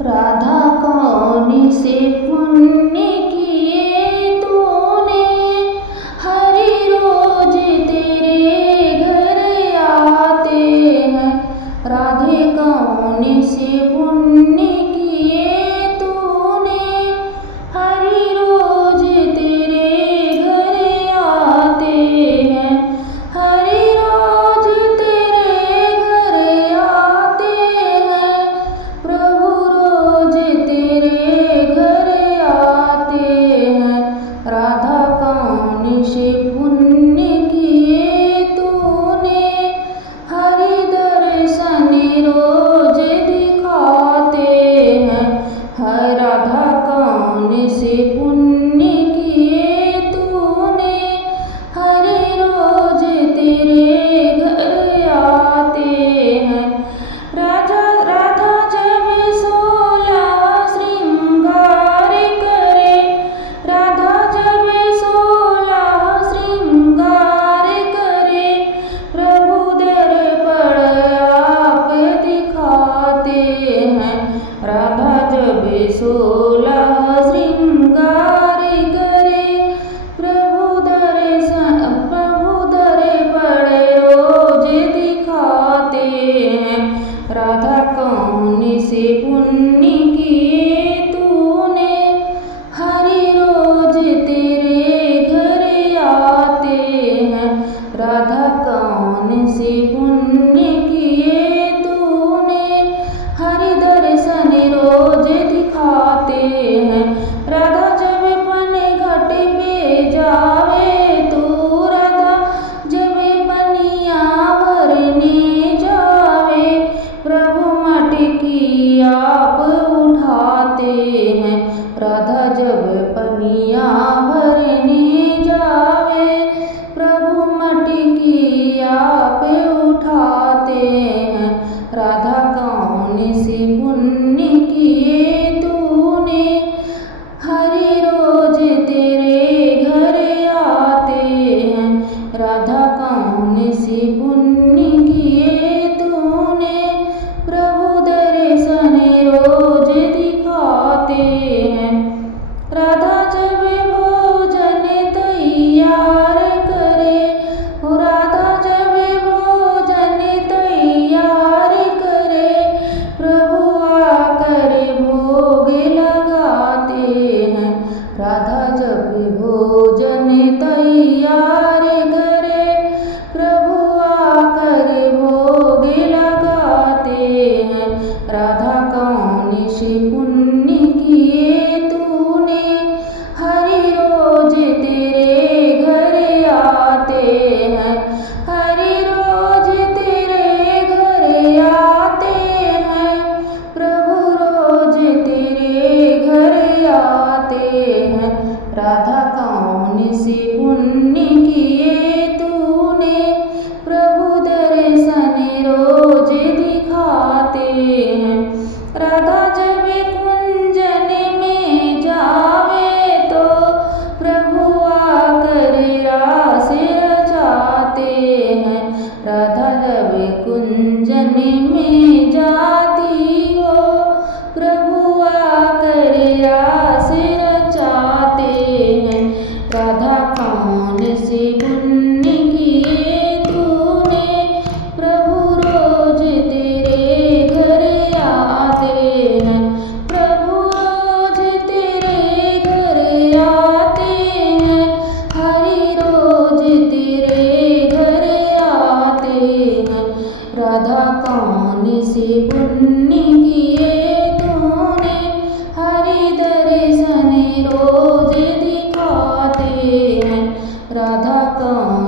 राधा कौन से पुण्य किए तूने, हरि रोज तेरे घर आते हैं। राधे कौन से पुण्य किए तूने, हरि रोज तेरे घर आते हैं। हरि रोज तेरे घर आते हैं, प्रभु रोज तेरे घर आते हैं। राधा कौन से पुण्य किए तूने, हरि दर्शन रोज दिखाते हैं। हर राधा कौन से पुण्य किए तूने, हरि रोज तेरे घर आते हैं। राधा जब 16 श्रृंगार करे, राधा जब 16 श्रृंगार करे, प्रभु दर्पण आप दिखाते हैं। राधा जब 16 श्रृंगार करे, प्रभु दर्पण रोज दिखाते हैं। राधा कौन से पुण्य किए तूने, हरि रोज तेरे घर आते हैं। राधा कौन से पुण्य किए तूने, हरि दर्शन रोज दिखाते हैं। राधा जब पन घट पे जावे तू, राधा जब पनिया भरने जावे, प्रभु मटकी आप उठाते हैं। राधा जब पनिया भरने जावे, प्रभु मटकी आप उठाते हैं। राधा कौन से पुण्य किए तूने, हरि रोज तेरे घर आते हैं। राधा कौन से पुण्य किए तूने, प्रभु दर्शन रोज दिखाते हैं। राधा जब भोजन तैयार करे, राधा जब भोजन तैयार करे, प्रभु आकर भोग लगाते हैं। राधा जब भोजन तैयार करे, प्रभु आकर भोग लगाते हैं। राधा कौन से पुण्य किए तूने, हरि रोज तेरे घर आते हैं। हरि रोज तेरे घर आते हैं, प्रभु रोज तेरे घर आते हैं। राधा कौन से पुण्य किए तूने, प्रभु दर्शन रोज दिखाते हैं। राधा जब कुंजन में जावे तो, प्रभु आकर रास रचाते हैं। राधा जब कुंजन में जाती हो, प्रभु आकर रास रचाते हैं। राधा कौन से पुण्य किए तूने, प्रभु रोज तेरे घर आते हैं। प्रभु रोज तेरे घर आते हैं, हरि रोज तेरे घर आते हैं। राधा कौन से पुण्य किए तूने, हरि दर्शन रोज दिखाते हैं। राधा कौन